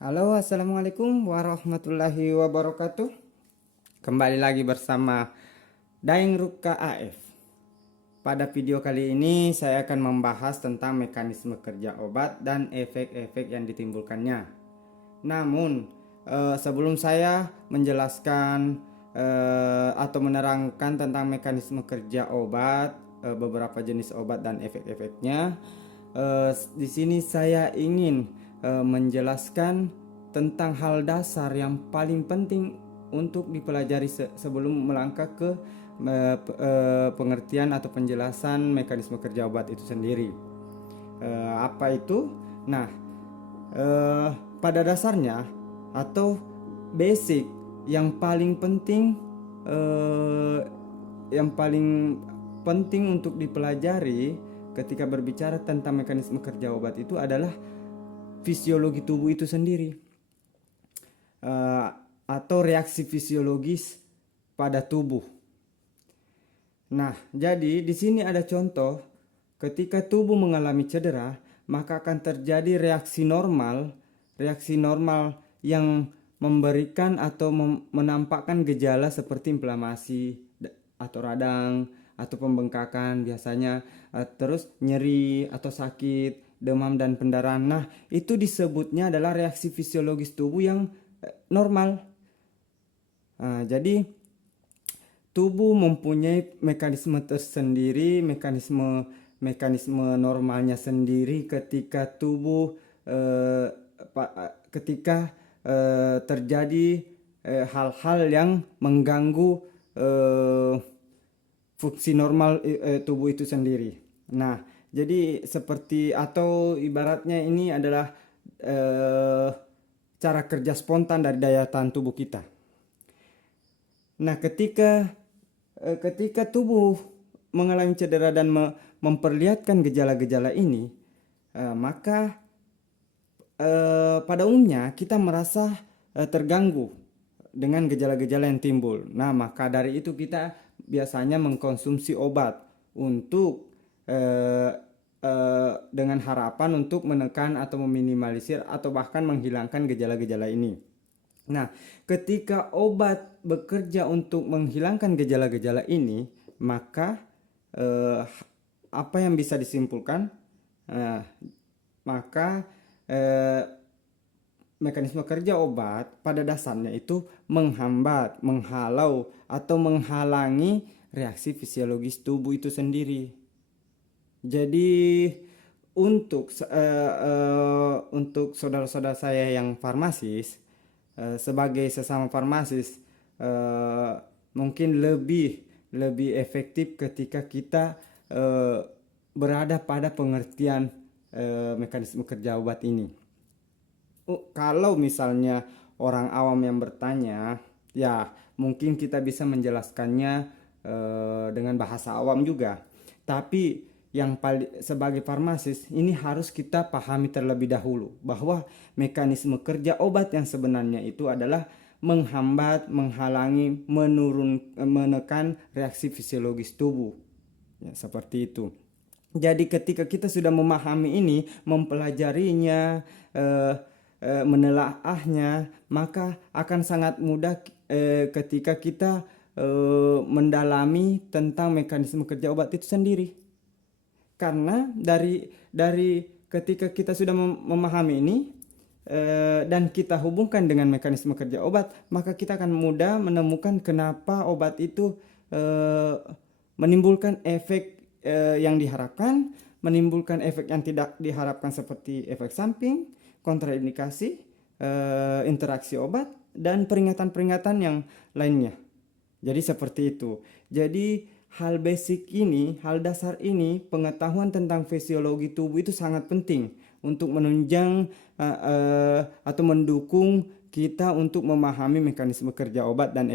Halo, assalamualaikum warahmatullahi wabarakatuh. Kembali lagi bersama Daeng Ruka AF. Pada video kali ini saya akan membahas tentang mekanisme kerja obat dan efek-efek yang ditimbulkannya. Namun sebelum saya menjelaskan atau menerangkan tentang mekanisme kerja obat, beberapa jenis obat dan efek-efeknya, di sini saya ingin menjelaskan tentang hal dasar yang paling penting untuk dipelajari sebelum melangkah ke pengertian atau penjelasan mekanisme kerja obat itu sendiri. Apa itu? Nah, pada dasarnya atau basic yang paling penting untuk dipelajari ketika berbicara tentang mekanisme kerja obat itu adalah fisiologi tubuh itu sendiri, atau reaksi fisiologis pada tubuh. Nah, jadi di sini ada contoh ketika tubuh mengalami cedera, maka akan terjadi reaksi normal yang memberikan atau menampakkan gejala seperti inflamasi atau radang atau pembengkakan biasanya, terus nyeri atau sakit, demam dan pendarahan. Nah, itu disebutnya adalah reaksi fisiologis tubuh yang normal. Jadi tubuh mempunyai mekanisme tersendiri, mekanisme normalnya sendiri ketika tubuh terjadi hal-hal yang mengganggu fungsi normal tubuh itu sendiri. Nah, jadi seperti atau ibaratnya ini adalah cara kerja spontan dari daya tahan tubuh kita. Nah, ketika tubuh mengalami cedera dan memperlihatkan gejala-gejala ini, maka pada umumnya kita merasa terganggu dengan gejala-gejala yang timbul. Nah, maka dari itu kita biasanya mengkonsumsi obat untuk dengan harapan untuk menekan atau meminimalisir atau bahkan menghilangkan gejala-gejala ini. Nah, ketika obat bekerja untuk menghilangkan gejala-gejala ini, maka apa yang bisa disimpulkan? Maka mekanisme kerja obat pada dasarnya itu menghambat, menghalau, atau menghalangi reaksi fisiologis tubuh itu sendiri. Jadi untuk saudara-saudara saya yang farmasis, sebagai sesama farmasis, mungkin lebih efektif ketika kita berada pada pengertian mekanisme kerja obat ini. Kalau misalnya orang awam yang bertanya, ya mungkin kita bisa menjelaskannya dengan bahasa awam juga. Tapi sebagai farmasis ini harus kita pahami terlebih dahulu bahwa mekanisme kerja obat yang sebenarnya itu adalah menghambat, menghalangi, menekan reaksi fisiologis tubuh. Ya, seperti itu. Jadi ketika kita sudah memahami ini, mempelajarinya, menelaahnya, maka akan sangat mudah ketika kita mendalami tentang mekanisme kerja obat itu sendiri. Karena dari ketika kita sudah memahami ini dan kita hubungkan dengan mekanisme kerja obat, maka kita akan mudah menemukan kenapa obat itu menimbulkan efek yang diharapkan, menimbulkan efek yang tidak diharapkan seperti efek samping, kontraindikasi, interaksi obat, dan peringatan-peringatan yang lainnya. Jadi seperti itu. Jadi hal basic ini, hal dasar ini, pengetahuan tentang fisiologi tubuh itu sangat penting untuk menunjang atau mendukung kita untuk memahami mekanisme kerja obat dan